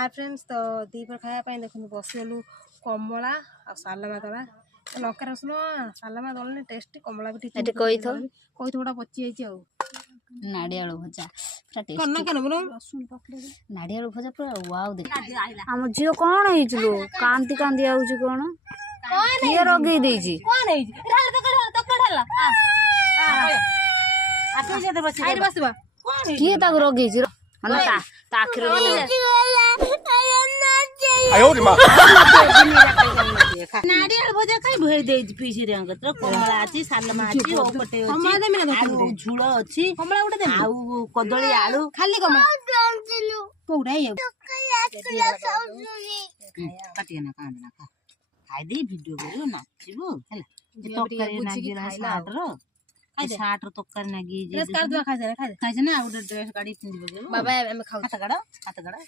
hi friends तो दीपर खाया देखो बसलु कमला आ सालमा दला लंका रसुण सालमा दल टेस्ट कमला भी ठीक कोई थोड़ा पची जाइए आ नाड़ियालु भजा पूरा टेस्ट करना केन बोलो नाड़ियालु भजा पूरा वाव देख हम झियो कौन ହେଇଚलो कांती कांती आउची कोन किए रगई देइची कोन है राले तो कढाला आ तो जे बस आइ बसबा कोन है किए ताक रगईची माने ता आखिर आयो रे मां नाड़ियालु भजा खाइ भई देइची पीसी रे अंग तो कमला अछि सालमा अछि ओ पटे अछि कमला देमी ना आलू झुळ अछि कमला उठे देमी आउ कदली आलू खाली कमला कोडा ये काटिया ना कांदना खा खाइ दे वीडियो करियो नाचिबो हैला तोकरी नागी साट रो साट रो तोकरी नागी जे ड्रेस काट दवा खाइ दे खाइ ना आ ड्रेस गाड़ी पिंदिबो बाबा हम खाऊ हाथ गाड़ा